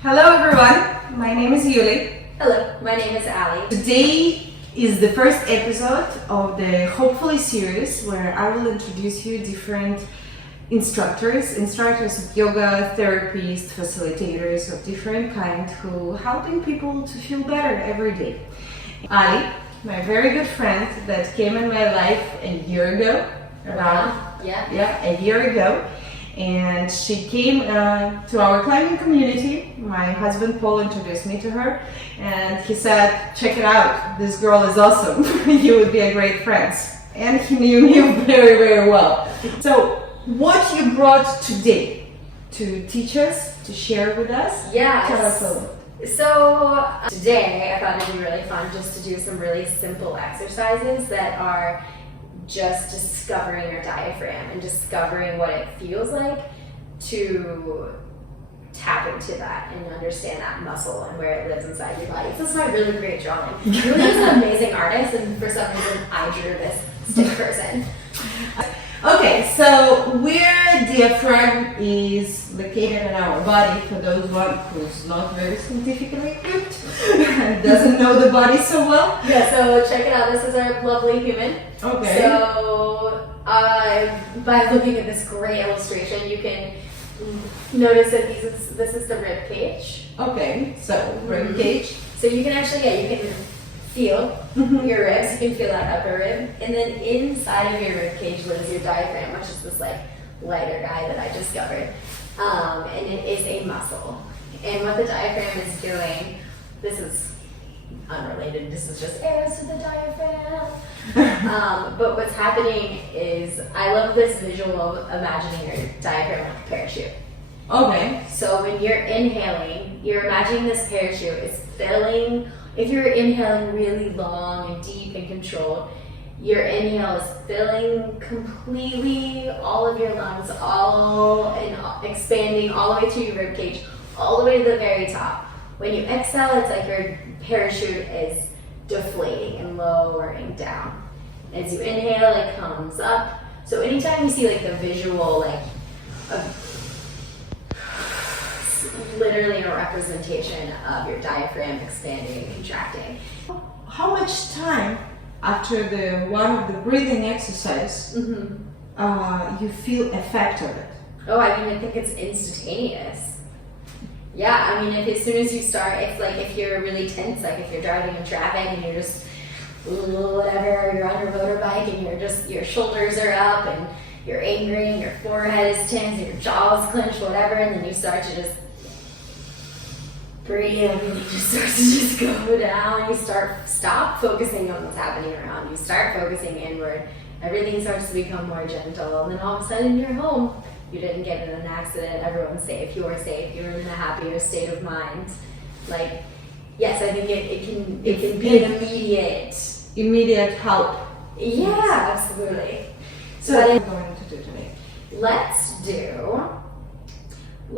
Hello everyone, my name is Yuli. Hello, my name is Ali. Today is the first episode of the Hopefully series where I will introduce you different instructors of yoga, therapists, facilitators of different kind who helping people to feel better every day. Ali, my very good friend that came in my life a year ago, a year ago. And she came to our climbing community. My husband Paul introduced me to her, and he said, check it out, this girl is awesome, you would be a great friend. And he knew me very, very well. So what you brought today to teach us, to share with us? Yes. Tell us a little. So today I thought it'd be really fun just to do some really simple exercises that are just discovering your diaphragm and discovering what it feels like to tap into that and understand that muscle and where it lives inside your body. This is my really great drawing. Julie is an amazing artist, and for some reason I drew this stick person. Okay, so where diaphragm is located in our body, for those one who's not very scientifically equipped and doesn't know the body so well. Yeah, so check it out. This is our lovely human. Okay. So by looking at this great illustration, you can notice that this is the rib cage. Okay, so rib cage. So you can actually, you can feel your ribs, you can feel that upper rib, and then inside of your rib cage lives your diaphragm, which is this like lighter guy that I discovered, and it is a muscle. And what the diaphragm is doing, this is unrelated, this is just arrows to the diaphragm. But what's happening is, I love this visual of imagining your diaphragm like a parachute. Okay. So when you're inhaling, you're imagining this parachute is filling. If you're inhaling really long and deep and controlled, your inhale is filling completely all of your lungs, and expanding all the way to your rib cage, all the way to the very top. When you exhale, it's like your parachute is deflating and lowering down. As you inhale, it comes up. So anytime you see like the visual, like literally a representation of your diaphragm expanding and contracting. How much time after one of the breathing exercise you feel effect of it? Oh, I mean, I think it's instantaneous. Yeah, I mean, as soon as you start, if you're really tense, like if you're driving in traffic and you're just whatever, you're on your motorbike and your shoulders are up and you're angry and your forehead is tense and your jaw is clenched, whatever, and then you start to just breathe and you just start to just go down. You stop focusing on what's happening around you. Start focusing inward. Everything starts to become more gentle, and then all of a sudden you're home. You didn't get in an accident. Everyone's safe. You're safe. You're in a happier state of mind. Like, yes, I think it can be an immediate help. Yeah, absolutely. So what are we going to do today? Let's do 2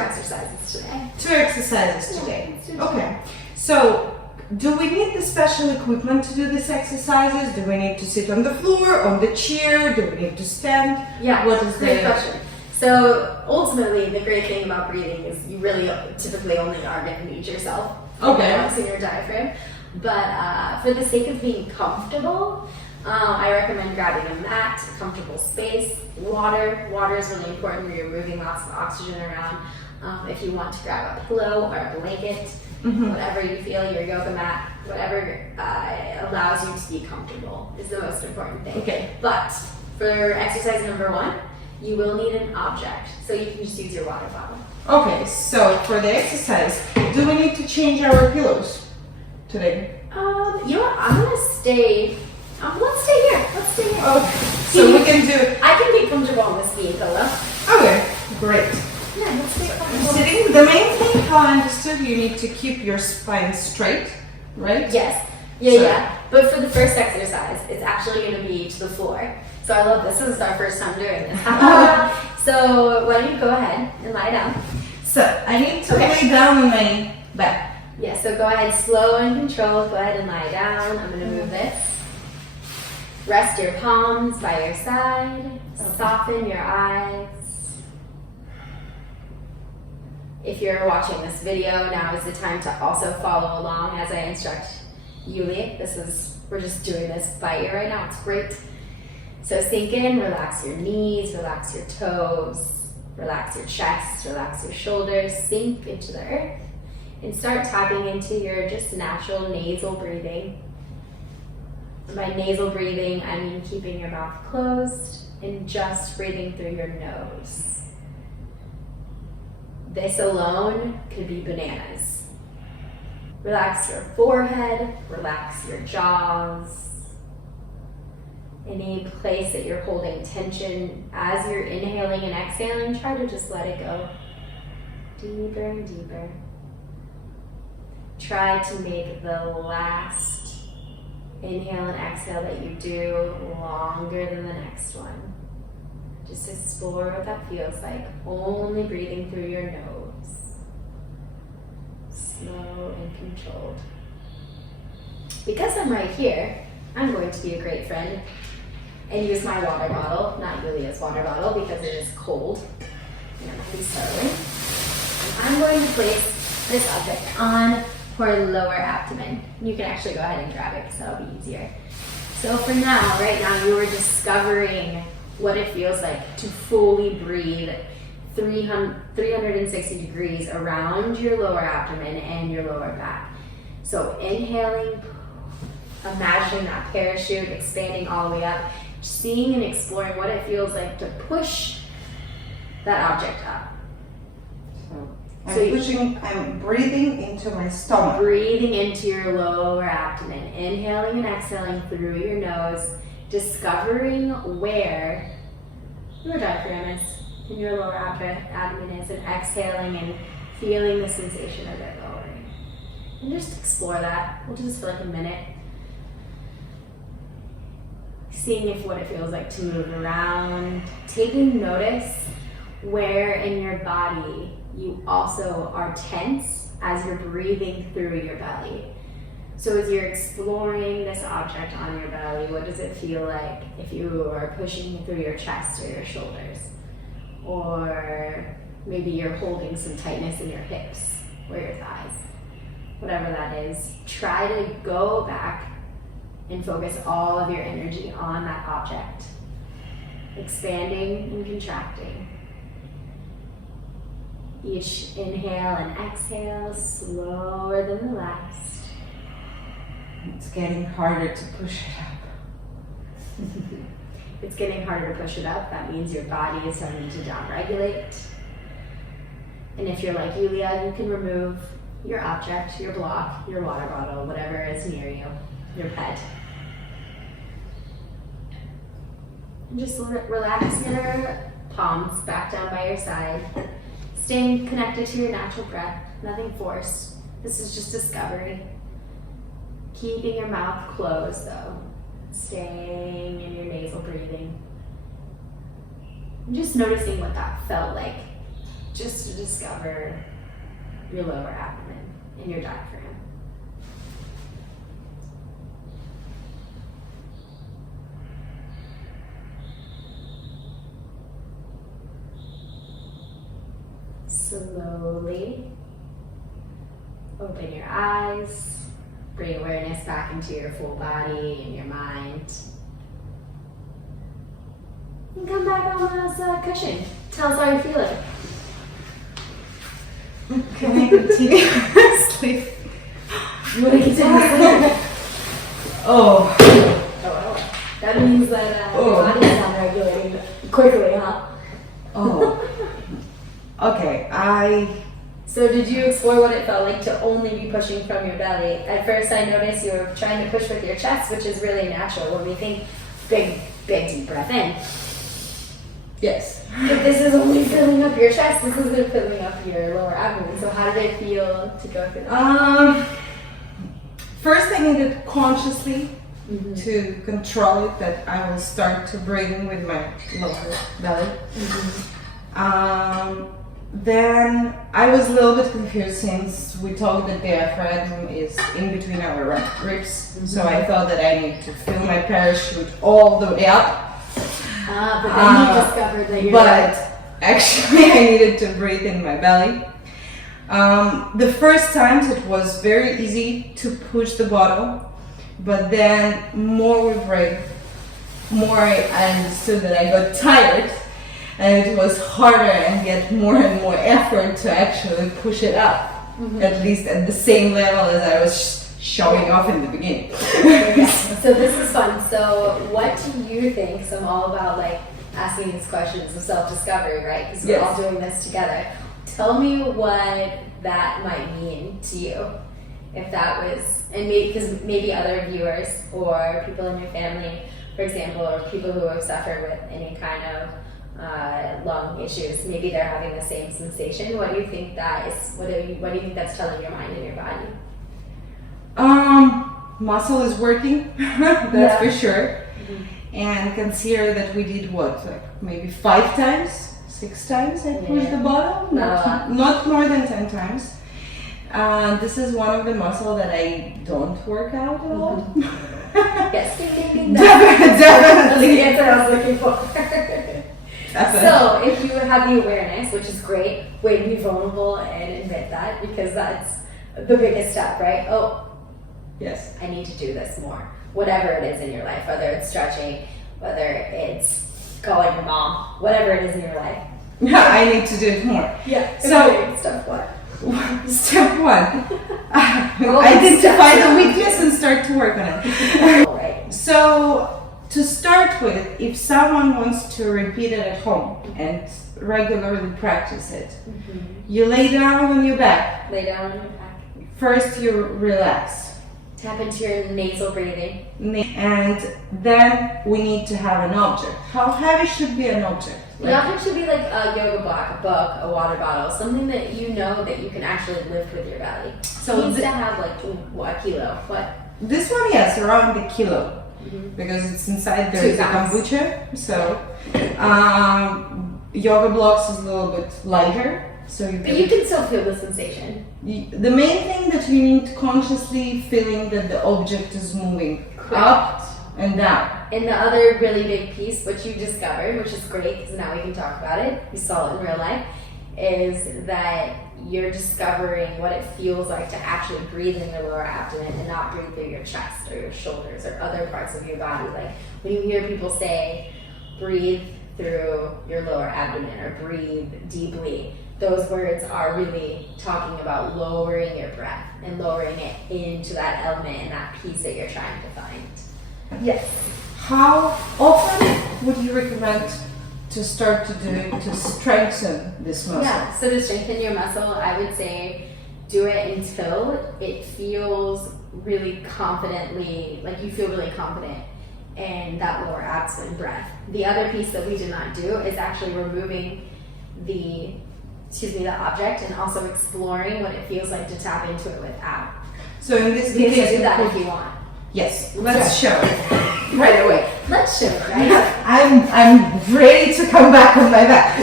exercises today. 2 exercises today. Let's do 2. Okay. So, do we need the special equipment to do these exercises? Do we need to sit on the floor, on the chair? Do we need to stand? Yeah, what is great question. So ultimately, the great thing about breathing is you really typically only are going to need yourself. Okay. Relaxing your diaphragm. But for the sake of being comfortable, I recommend grabbing a mat, a comfortable space, water. Water is really important where you're moving lots of oxygen around. If you want to grab a pillow or a blanket, whatever you feel, your yoga mat, whatever allows you to be comfortable is the most important thing. Okay. But for exercise number 1, you will need an object. So you can just use your water bottle. Okay, so for the exercise, do we need to change our pillows today? You know what? I'm gonna stay. Let's stay here. Okay. So we can do. I can be comfortable on this bean pillow. Okay, great. Yeah, let's stay comfortable. Sitting. The main thing, how I understood, you need to keep your spine straight, right? Yes. Yeah. But for the first exercise, it's actually going to be to the floor. So I love this. This is our first time doing this. So why don't you go ahead and lie down? So I need to lay down on my back. Yeah, so go ahead, slow and controlled. Go ahead and lie down. I'm going to move this. Rest your palms by your side. Soften your eyes. If you're watching this video, now is the time to also follow along as I instruct Yuli. We're just doing this by ear right now. It's great. So sink in, relax your knees, relax your toes, relax your chest, relax your shoulders, sink into the earth, and start tapping into your just natural nasal breathing. And by nasal breathing, I mean keeping your mouth closed and just breathing through your nose. This alone could be bananas. Relax your forehead, relax your jaws. Any place that you're holding tension as you're inhaling and exhaling, try to just let it go deeper and deeper. Try to make the last inhale and exhale that you do longer than the next one. Just explore what that feels like, only breathing through your nose. Slow and controlled. Because I'm right here, I'm going to be a great friend and use my water bottle, not Yulia's water bottle because it is cold and it might be startling. I'm going to place this object on her lower abdomen. You can actually go ahead and grab it because that'll be easier. So for now, right now, you are discovering what it feels like to fully breathe 360 degrees around your lower abdomen and your lower back. So inhaling, imagining that parachute expanding all the way up, seeing and exploring what it feels like to push that object up. I'm breathing into my stomach. Breathing into your lower abdomen, inhaling and exhaling through your nose, discovering where your diaphragm is and your lower abdomen is, and exhaling and feeling the sensation of it lowering. And just explore that. We'll do this for like a minute. Seeing if what it feels like to move around, taking notice where in your body you also are tense as you're breathing through your belly. So as you're exploring this object on your belly, what does it feel like if you are pushing through your chest or your shoulders? Or maybe you're holding some tightness in your hips or your thighs. Whatever that is, try to go back and focus all of your energy on that object, expanding and contracting. Each inhale and exhale slower than the last. It's getting harder to push it up. It's getting harder to push it up. That means your body is starting to downregulate. And if you're like Yulia, you can remove your object, your block, your water bottle, whatever is near you, your pet. And just relax your palms back down by your side. Staying connected to your natural breath, nothing forced. This is just discovery. Keeping your mouth closed though, staying in your nasal breathing. And just noticing what that felt like, just to discover your lower abdomen and your diaphragm. Slowly open your eyes, bring awareness back into your full body and your mind. And come back on this cushion. Tell us how you're feeling. Can I continue sleep? You want to continue sleep? Oh. Oh, that means that your body's not regulating quickly, huh? Oh. Okay, So did you explore what it felt like to only be pushing from your belly? At first I noticed you were trying to push with your chest, which is really natural when we think big deep breath in. Yes. But this is only filling up your chest, this isn't filling up your lower abdomen. So how did it feel to go through that? First I needed consciously to control it, that I will start to breathe with my lower belly. Then I was a little bit confused since we talked that the diaphragm is in between our ribs. So I thought that I need to fill my parachute all the way up. But then you discovered that you're But actually I needed to breathe in my belly. The first times it was very easy to push the bottle, but then more we break, more I understood that I got tired, and it was harder and get more and more effort to actually push it up, at least at the same level as I was showing off in the beginning. Yeah. So this is fun. So what do you think? So I'm all about like asking these questions of self-discovery, right? Because we're all doing this together. Tell me what that might mean to you. If that was, and maybe because maybe other viewers or people in your family, for example, or people who have suffered with any kind of lung issues, maybe they're having the same sensation. What do you think that is? What do you think that's telling your mind and your body? Muscle is working, that's for sure. And consider that we did what, like maybe 5 times, 6 times I pushed the bottle, not more than 10 times. This is one of the muscles that I don't work out a lot. Yes, Definitely. that's the answer I was looking for. So if you have the awareness, which is great, way to be vulnerable and admit that, because that's the biggest step, right? Oh, yes, I need to do this more. Whatever it is in your life, whether it's stretching, whether it's calling your mom, whatever it is in your life. Yeah, I need to do it more. Yeah. So step what? Step 1, identify the weakness and start to work on it. Right. So to start with, if someone wants to repeat it at home and regularly practice it, you lay down on your back. Lay down on your back. First you relax. Tap into your nasal breathing. And then we need to have an object. How heavy should be an object? The object should be like a yoga block, a book, a water bottle, something that you know that you can actually lift with your belly. So it needs to have like a kilo. What? This one, yes, around a kilo. Because it's inside there is a kombucha. So yoga blocks is a little bit lighter. So but you can still feel the sensation. The main thing that you need consciously feeling that the object is moving up and down. And the other really big piece, which you discovered, which is great because now we can talk about it, you saw it in real life, is that you're discovering what it feels like to actually breathe in your lower abdomen and not breathe through your chest or your shoulders or other parts of your body. Like when you hear people say, breathe through your lower abdomen or breathe deeply, those words are really talking about lowering your breath and lowering it into that element and that piece that you're trying to find. Yes. How often would you recommend to start to do it to strengthen this muscle? Yeah, so to strengthen your muscle, I would say do it until it feels really confidently, like you feel really confident in that lower abdomen breath. The other piece that we did not do is actually removing the object and also exploring what it feels like to tap into it without. So in this You case, can do that if you want. yes, let's show it right away. Let's show it, right? I'm ready to come back on my back.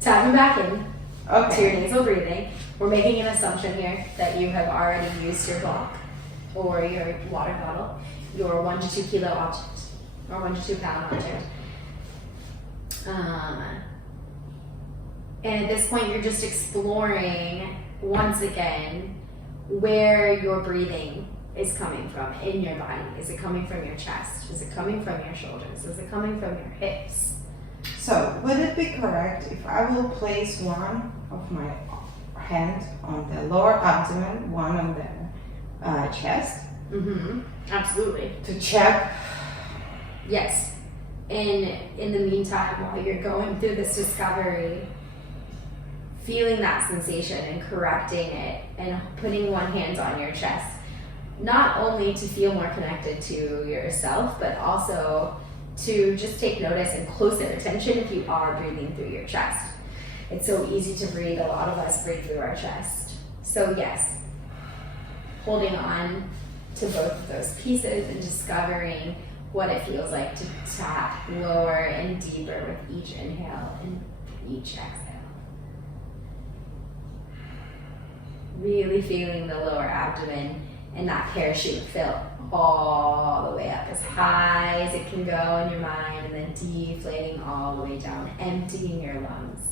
Tapping back in to Okay. your nasal breathing. We're making an assumption here that you have already used your block or your water bottle, your 1 to 2 kilo object or 1 to 2 pound object. And at this point, you're just exploring, once again, where your breathing is coming from in your body. Is it coming from your chest? Is it coming from your shoulders? Is it coming from your hips? So, would it be correct if I will place one of my hand on the lower abdomen, one on the chest, Absolutely. to check? Yes. And in the meantime, while you're going through this discovery, feeling that sensation and correcting it and putting one hand on your chest, not only to feel more connected to yourself, but also to just take notice and closer attention if you are breathing through your chest. It's so easy to breathe. A lot of us breathe through our chest. So yes, holding on to both of those pieces and discovering what it feels like to tap lower and deeper with each inhale and each exhale. Really feeling the lower abdomen and that parachute fill all the way up as high as it can go in your mind, and then deflating all the way down, emptying your lungs.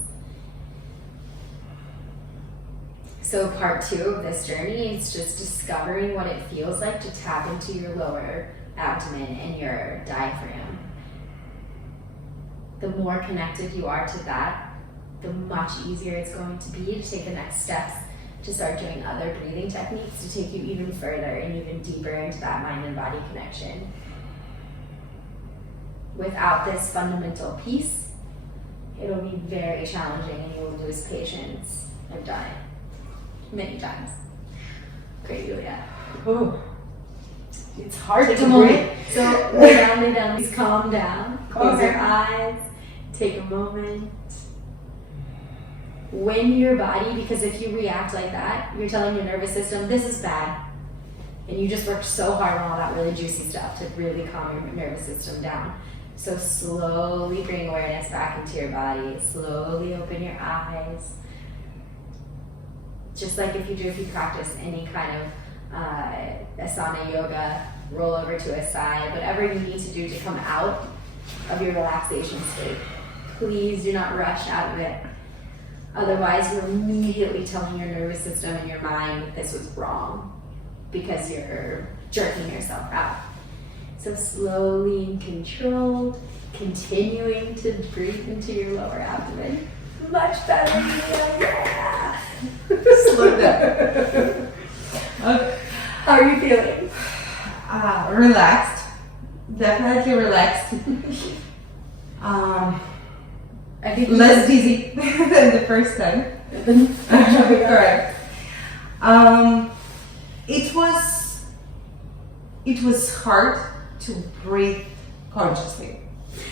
So part 2 of this journey is just discovering what it feels like to tap into your lower abdomen and your diaphragm. The more connected you are to that, the much easier it's going to be to take the next steps to start doing other breathing techniques to take you even further and even deeper into that mind and body connection. Without this fundamental piece, it'll be very challenging and you'll lose patience. I've done it many times. Great, Julia. Oh, it's hard Take to a breathe. moment. So lay down, please calm down. Close Okay. your eyes. Take a moment. When your body, because if you react like that, you're telling your nervous system, this is bad. And you just worked so hard on all that really juicy stuff to really calm your nervous system down. So slowly bring awareness back into your body. Slowly open your eyes. Just like if you practice any kind of asana yoga, roll over to a side, whatever you need to do to come out of your relaxation state. Please do not rush out of it. Otherwise, you're immediately telling your nervous system and your mind that this was wrong because you're jerking yourself out. So slowly and controlled, continuing to breathe into your lower abdomen. Much better, yeah. Slow down. Okay. How are you feeling? Relaxed. Definitely relaxed. I think Less dizzy than the first time. Correct. It was hard to breathe consciously.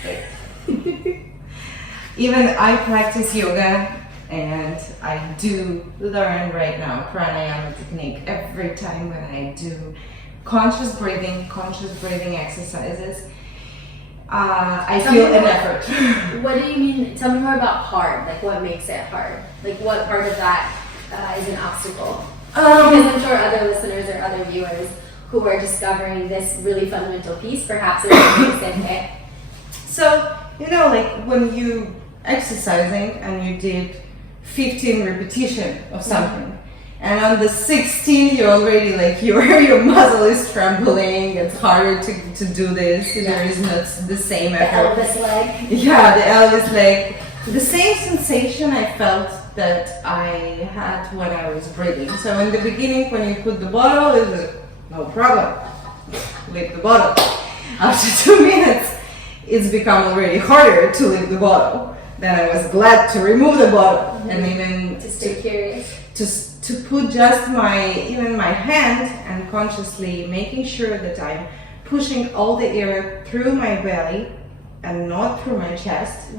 Like, even I practice yoga and I do learn right now pranayama technique every time when I do conscious breathing exercises. I feel an effort. What do you mean? Tell me more about hard. Like, what makes it hard? Like, what part of that is an obstacle? Because I'm sure other listeners or other viewers who are discovering this really fundamental piece, perhaps it's the same way. So, like when you exercising and you did 15 repetition of something, and on the 16th you're already like your muscle is trembling, it's harder to do this, there is not the same The effort. Elvis leg. Yeah, the Elvis leg. The same sensation I felt that I had when I was breathing. So in the beginning when you put the bottle, it was no problem. Leave the bottle. After 2 minutes, it's become already harder to leave the bottle. Then I was glad to remove the bottle and even To stay curious. to put just my hand and consciously making sure that I'm pushing all the air through my belly and not through my chest.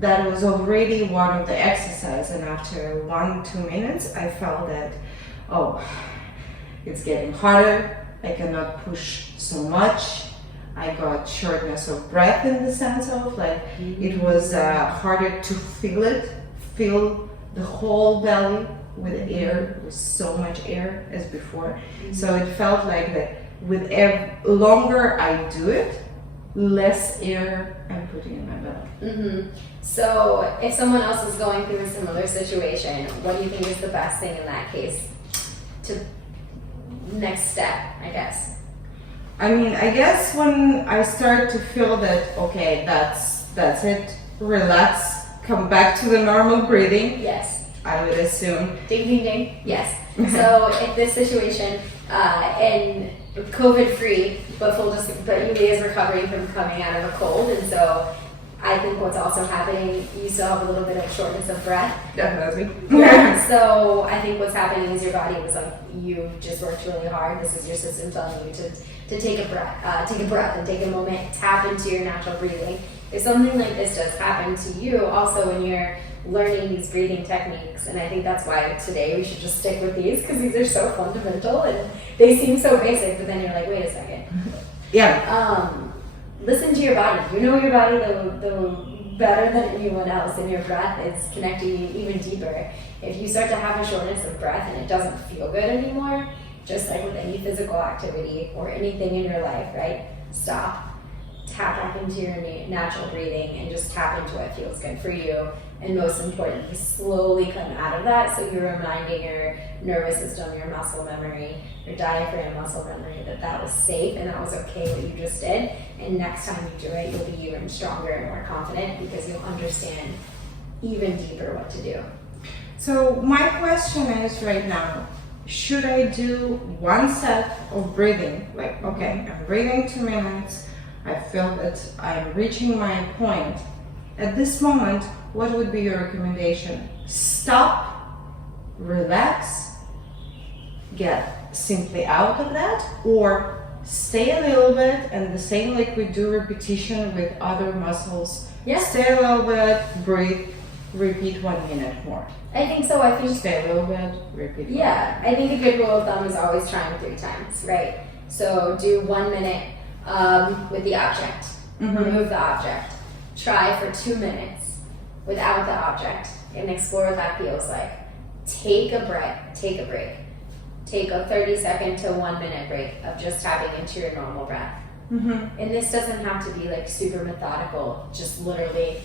That was already one of the exercise, and after 1-2 minutes I felt that it's getting harder, I cannot push so much. I got shortness of breath in the sense of it was harder to feel the whole belly with air, with so much air as before. So it felt like that with longer I do it, less air I'm putting in my belly. So if someone else is going through a similar situation, what do you think is the best thing in that case? To next step, I guess. I mean, I guess when I start to feel that, okay, that's it, relax, come back to the normal breathing, Yes. I would assume. Ding, ding, ding. Yes. So if this situation, and COVID-free, but Yulia is recovering from coming out of a cold, and so I think what's also happening, you still have a little bit of shortness of breath. Definitely. So I think what's happening is your body was like, you just worked really hard. This is your system telling you to take a breath and take a moment, tap into your natural breathing. If something like this does happen to you, also when you're learning these breathing techniques, and I think that's why today we should just stick with these because these are so fundamental and they seem so basic, but then you're like, wait a second. Yeah. Listen to your body. You know your body the better than anyone else, and your breath is connecting you even deeper. If you start to have a shortness of breath and it doesn't feel good anymore, just like with any physical activity or anything in your life, right? Stop. tap back into your natural breathing and just tap into what feels good for you. And most importantly, slowly come out of that. So you're reminding your nervous system, your muscle memory, your diaphragm muscle memory that was safe and that was okay what you just did. And next time you do it, you'll be even stronger and more confident because you'll understand even deeper what to do. So my question is right now, should I do one set of breathing? Like, okay, I'm breathing 2 minutes. I feel that I'm reaching my point. At this moment, what would be your recommendation? Stop, relax, get simply out of that, or stay a little bit and the same like we do repetition with other muscles. Yeah. Stay a little bit, breathe, repeat 1 minute more. I think so. I think Stay a little bit, repeat. Yeah, I think a good rule of thumb is always trying 3 times, right? So do 1 minute with the object, remove the object, try for 2 minutes without the object, and explore what that feels like. Take a breath, take a break. Take a 30-second to 1 minute break of just tapping into your normal breath. And this doesn't have to be like super methodical, just literally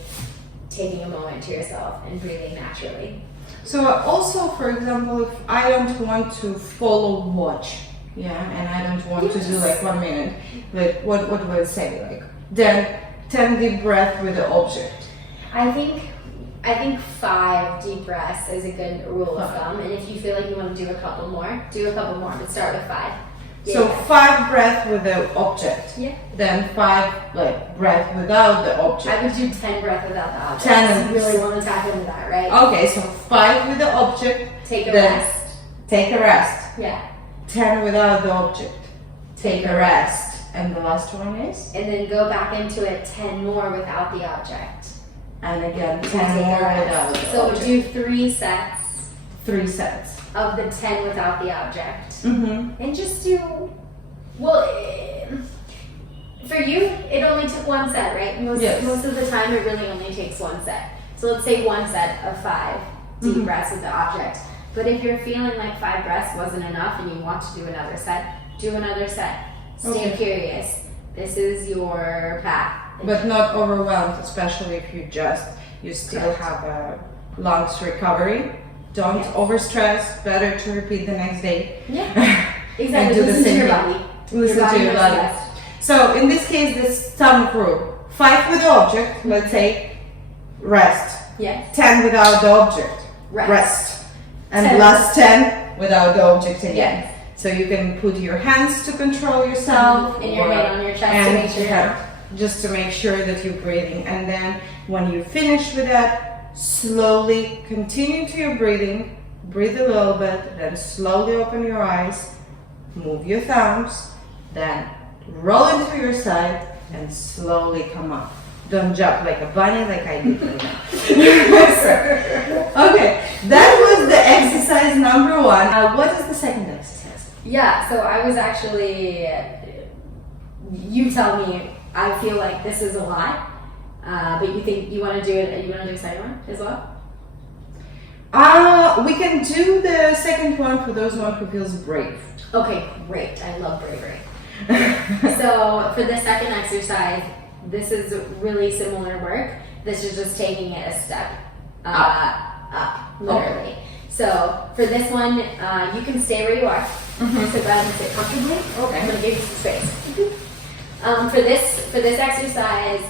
taking a moment to yourself and breathing naturally. So also, for example, if I don't want to follow watch, and I don't want to do like 1 minute, like what would I say? Like then 10 deep breath with the object. I think 5 deep breaths is a good rule of thumb, and if you feel like you want to do a couple more, but start with 5. So 5 breath with the object. Yeah. Then 5 like breath without the object. I would do 10 breath without the object. 10. You really want to tap into that, right? Okay, so 5 with the object. Take a then rest. Take a rest. Yeah. 10 without the object. Take a rest. And the last one is? And then go back into it 10 more without the object. And again, 10 Take more a rest. without the So object. do 3 sets 3 sets. of the 10 without the object. And just do, for you, it only took 1 set, right? Most of the time, it really only takes 1 set. So let's say 1 set of 5 deep breaths with the object. But if you're feeling like 5 breaths wasn't enough and you want to do another set, do another set. Stay curious. This is your path. But not overwhelmed, especially if you still have a lungs recovery. Don't overstress. Better to repeat the next day. Yeah, exactly. And do the Listen to same your thing. body. Listen to your knows body. best. So in this case, this stomach rule: 5 with the object. Let's say rest. Yes. 10 without the object. Rest. And 10. last 10 without the object again. Yes. So you can put your hands to control yourself And your hand on your chest to and make sure just to make sure that you're breathing. And then when you finish with that, slowly continue to your breathing. Breathe a little bit, then slowly open your eyes, move your thumbs, then roll into your side and slowly come up. Don't jump like a bunny like I did right now. Okay, that was the exercise number 1. What is the second exercise? Yeah, so I was actually, you tell me, I feel like this is a lot, but you think you want to do it, you want to do a second one as well? We can do the second one for those one who feels brave. Okay, great. I love bravery. So for the second exercise, this is really similar work. This is just taking it a step up, literally. Okay. So for this one, you can stay where you are. So go ahead and sit comfortably. Okay. I'm gonna give you some space. For this exercise,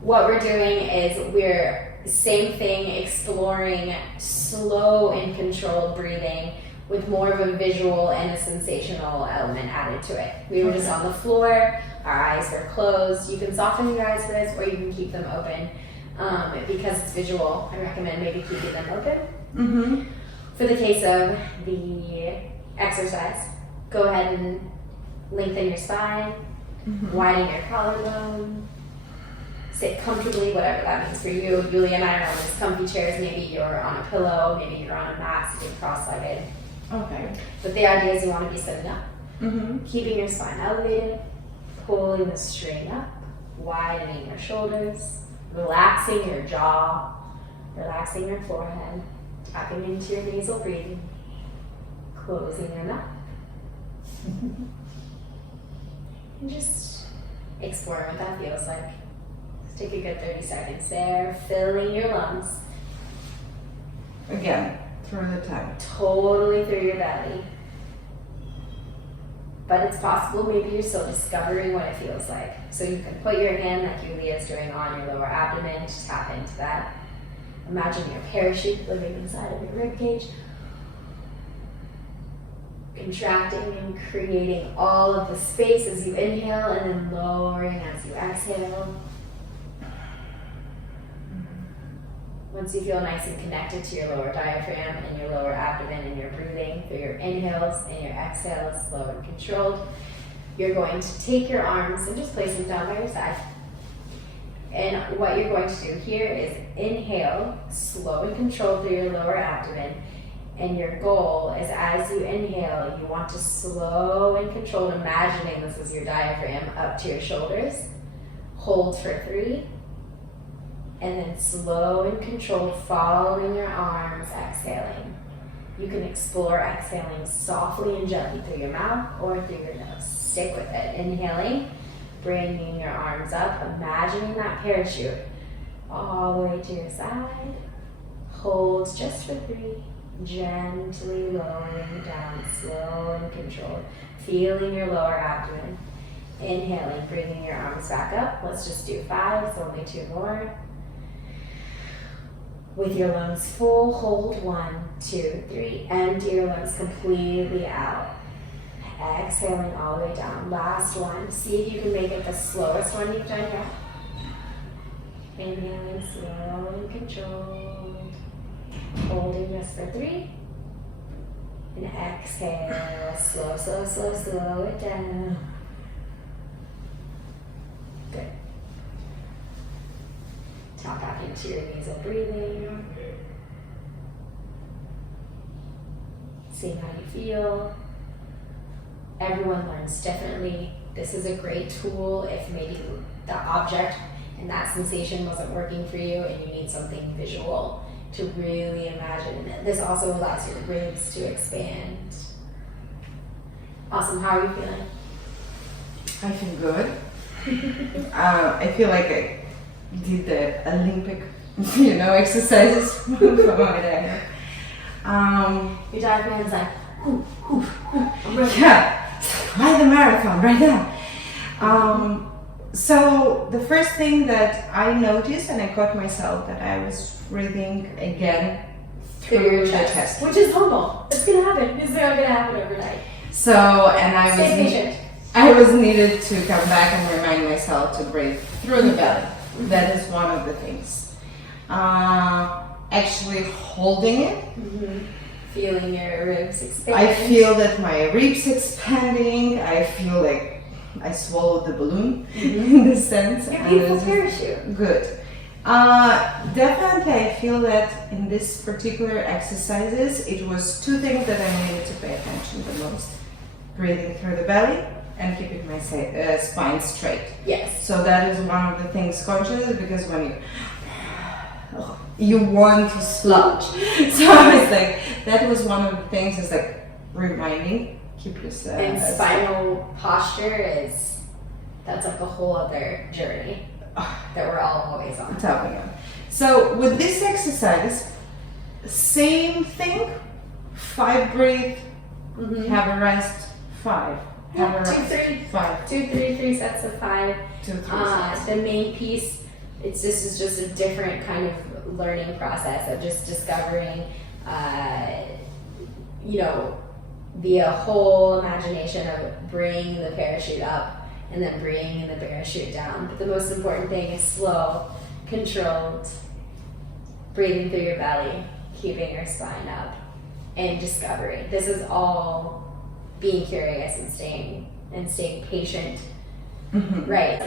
what we're doing is we're same thing, exploring slow and controlled breathing with more of a visual and a sensational element added to it. We were just on the floor, our eyes were closed. You can soften your eyes for this or you can keep them open. Because it's visual, I recommend maybe keeping them open. For the case of the exercise, go ahead and lengthen your spine, widen your collarbone, sit comfortably, whatever that means for you. Julia and I are on these comfy chairs. Maybe you're on a pillow, maybe you're on a mat sitting cross-legged. Okay. But the idea is you want to be sitting up, keeping your spine elevated, pulling the string up, widening your shoulders, relaxing your jaw, relaxing your forehead, tapping into your nasal breathing, closing your mouth. And just explore what that feels like. Let's take a good 30 seconds there, filling your lungs. Again, through the tongue. Totally through your belly. But it's possible maybe you're still discovering what it feels like. So you can put your hand like Yulia's doing on your lower abdomen, just tap into that. Imagine your parachute living inside of your ribcage. Contracting and creating all of the space as you inhale and then lowering as you exhale. Once you feel nice and connected to your lower diaphragm and your lower abdomen and you're breathing through your inhales and your exhales, slow and controlled, you're going to take your arms and just place them down by your side. And what you're going to do here is inhale, slow and controlled through your lower abdomen. And your goal is as you inhale, you want to slow and controlled, imagining this is your diaphragm up to your shoulders. Hold for 3. And then slow and controlled, following your arms, exhaling. You can explore exhaling softly and gently through your mouth or through your nose. Stick with it. Inhaling, bringing your arms up, imagining that parachute all the way to your side. Hold just for 3. Gently lowering down, slow and controlled. Feeling your lower abdomen. Inhaling, bringing your arms back up. Let's just do 5, it's only 2 more. With your lungs full, hold 1, 2, 3. Empty your lungs completely out. Exhaling all the way down. Last one. See if you can make it the slowest one you've done yet. Inhaling, slow and controlled. Holding just for 3. And exhale. Slow, slow, slow, slow it down. Good. Tap back into your nasal breathing. Seeing how you feel. Everyone learns differently. This is a great tool if maybe the object and that sensation wasn't working for you and you need something visual to really imagine. And this also allows your ribs to expand. Awesome. How are you feeling? I feel good. I feel like I did the Olympic, exercises from my day. Your diaphragm's like, I'm ready. Yeah, ride the marathon right now. So the first thing that I noticed, and I caught myself, that I was breathing again Through your chest, which is normal. It's gonna happen. It's not gonna happen overnight. So, and Stay patient. I was needed to come back and remind myself to breathe through the belly. That is one of the things. Actually holding it. Feeling your ribs expand. I feel that my ribs expanding. I feel like I swallowed the balloon in this sense. Your beautiful parachute. Good. Definitely I feel that in this particular exercises, it was 2 things that I needed to pay attention the most. Breathing through the belly and keeping my spine straight. Yes. So that is one of the things consciously, because when you want to slouch. So it's like, that was one of the things, is like reminding, keep yourself. And spinal posture that's like a whole other journey that we're all always on. Tapping on. So with this exercise, same thing, 5 breathe, have a rest, 5. Have a rest, 2, 3, 5. 2, 3, 3 sets of 5. 2, 3 sets. The main piece, this is just a different kind of learning process of just discovering, via whole imagination of bringing the parachute up and then bringing the parachute down. But the most important thing is slow, controlled, breathing through your belly, keeping your spine up, and discovery. This is all being curious and staying patient. Right.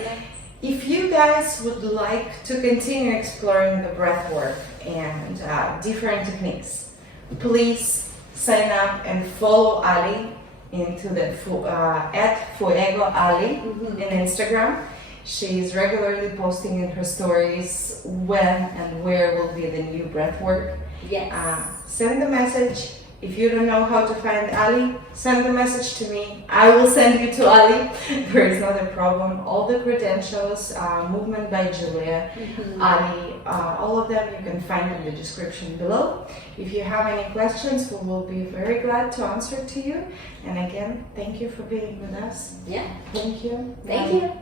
If you guys would like to continue exploring the breath work and different techniques, please sign up and follow Ali into the at Fuego Ali in Instagram. She's regularly posting in her stories when and where will be the new breath work. Yes. Send the message If you don't know how to find Ali, send a message to me. I will send you to Ali. There is not a problem. All the credentials, movement by Julia, Ali, all of them you can find in the description below. If you have any questions, we will be very glad to answer to you. And again, thank you for being with us. Yeah. Thank you. Thank Bye. you.